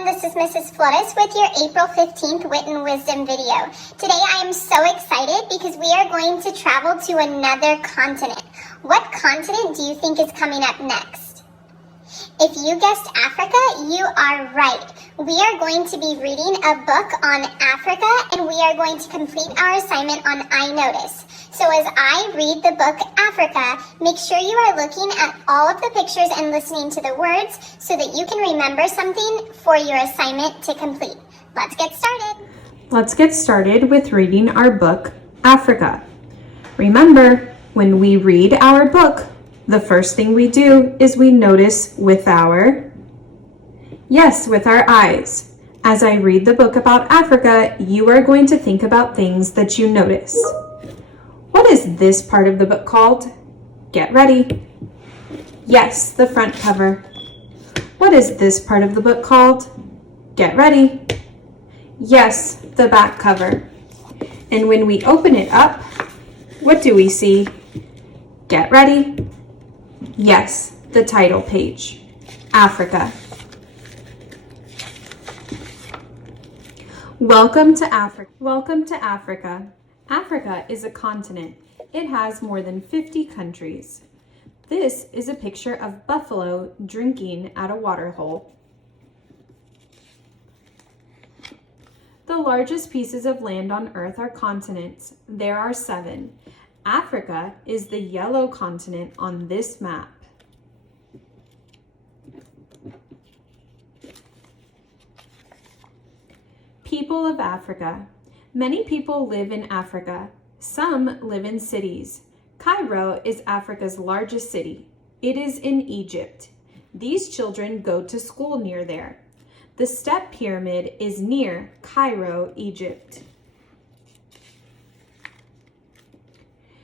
everyone, this is Mrs. Flores with your April 15th Wit and Wisdom video. Today I am so excited because we are going to travel to another continent. What continent do you think is coming up next? If you guessed Africa, you are right. We are going to be reading a book on Africa and we are going to complete our assignment on I Notice. So as I read the book Africa, make sure you are looking at all of the pictures and listening to the words so that you can remember something for your assignment to complete. Let's get started. Let's get started with reading our book, Africa. Remember, when we read our book, the first thing we do is we notice with our eyes. As I read the book about Africa, you are going to think about things that you notice. What is this part of the book called? Get ready. Yes, the front cover. What is this part of the book called? Get ready. Yes, the back cover. And when we open it up, what do we see? Get ready. Yes, the title page. Africa. Welcome to Africa. Welcome to Africa. Africa is a continent. It has more than 50 countries. This is a picture of buffalo drinking at a water hole. The largest pieces of land on Earth are continents. There are 7. Africa is the yellow continent on this map. People of Africa. Many people live in Africa. Some live in cities. Cairo is Africa's largest city. It is in Egypt. These children go to school near there. The Step Pyramid is near Cairo, Egypt.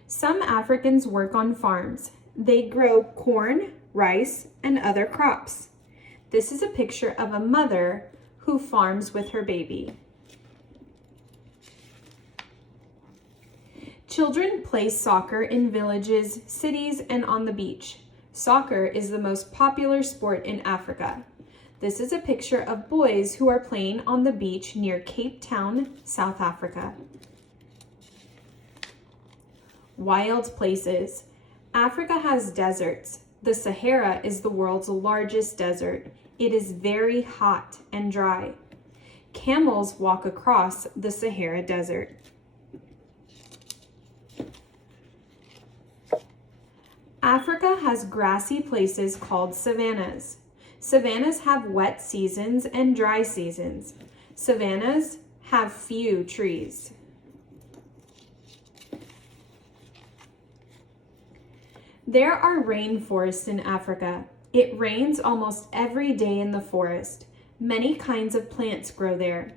Some Africans work on farms. They grow corn, rice, and other crops. This is a picture of a mother who farms with her baby. Children play soccer in villages, cities, and on the beach. Soccer is the most popular sport in Africa. This is a picture of boys who are playing on the beach near Cape Town, South Africa. Wild places. Africa has deserts. The Sahara is the world's largest desert. It is very hot and dry. Camels walk across the Sahara Desert. Africa has grassy places called savannas. Savannas have wet seasons and dry seasons. Savannas have few trees. There are rainforests in Africa. It rains almost every day in the forest. Many kinds of plants grow there.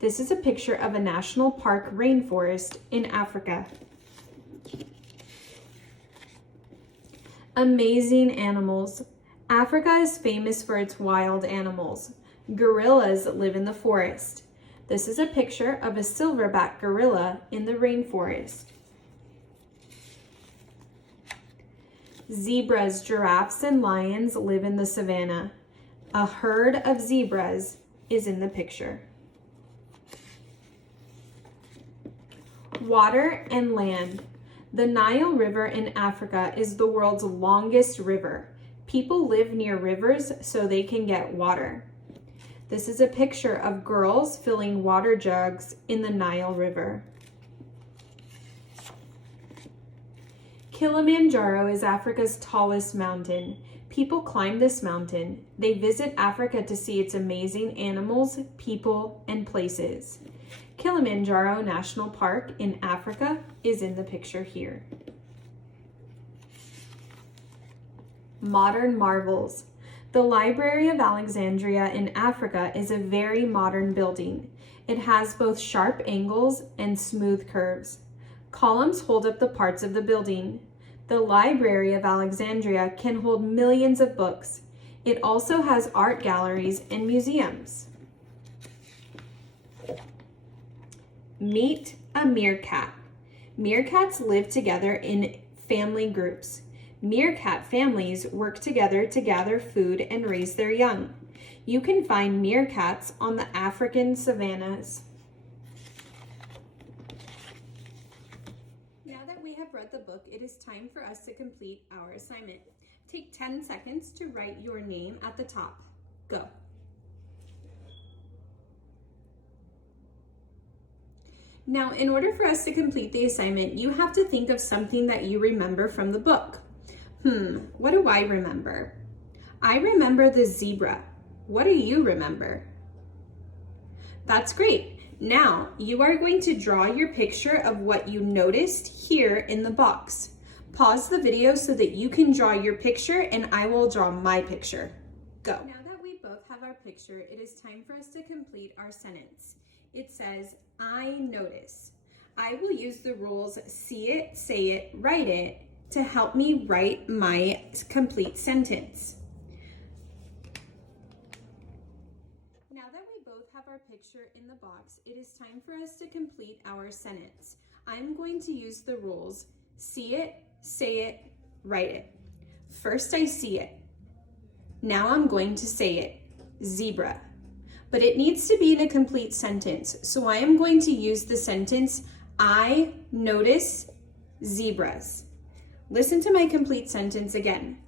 This is a picture of a national park rainforest in Africa. Amazing animals. Africa is famous for its wild animals. Gorillas live in the forest. This is a picture of a silverback gorilla in the rainforest. Zebras, giraffes, and lions live in the savanna. A herd of zebras is in the picture. Water and land. The Nile River in Africa is the world's longest river. People live near rivers so they can get water. This is a picture of girls filling water jugs in the Nile River. Kilimanjaro is Africa's tallest mountain. People climb this mountain. They visit Africa to see its amazing animals, people, and places. Kilimanjaro National Park in Africa is in the picture here. Modern marvels. The Library of Alexandria in Africa is a very modern building. It has both sharp angles and smooth curves. Columns hold up the parts of the building. The Library of Alexandria can hold millions of books. It also has art galleries and museums. Meet a meerkat. Meerkats live together in family groups. Meerkat families work together to gather food and raise their young. You can find meerkats on the African savannas. Now that we have read the book, it is time for us to complete our assignment. Take 10 seconds to write your name at the top. Go. Now, in order for us to complete the assignment, you have to think of something that you remember from the book. What do I remember? I remember the zebra. What do you remember? That's great. Now, you are going to draw your picture of what you noticed here in the box. Pause the video so that you can draw your picture and I will draw my picture. Go. Now that we both have our picture, it is time for us to complete our sentence. It says, I notice. I will use the rules see it, say it, write it to help me write my complete sentence. Now that we both have our picture in the box, it is time for us to complete our sentence. I'm going to use the rules see it, say it, write it. First I see it. Now I'm going to say it, zebra. But it needs to be in a complete sentence. So I am going to use the sentence, I notice zebras. Listen to my complete sentence again.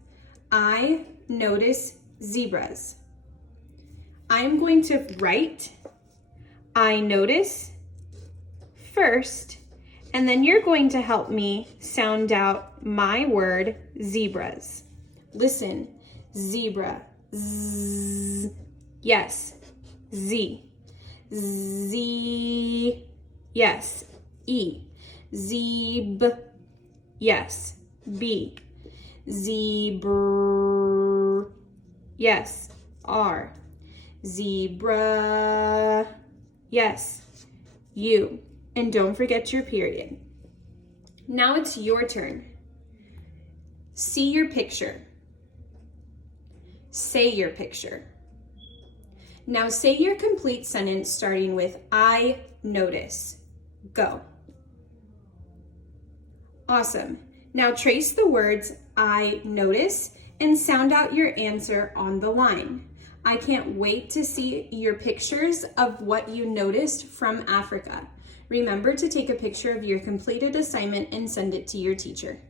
I notice zebras. I'm going to write, I notice first, and then you're going to help me sound out my word, zebras. Listen, zebra, z, yes. Z, Z, yes, E, Zeb, yes, B, Zebra, yes, R, Zebra, yes, U, and don't forget your period. Now it's your turn. See your picture. Say your picture. Now say your complete sentence starting with I notice. Go. Awesome. Now trace the words I notice and sound out your answer on the line. I can't wait to see your pictures of what you noticed from Africa. Remember to take a picture of your completed assignment and send it to your teacher.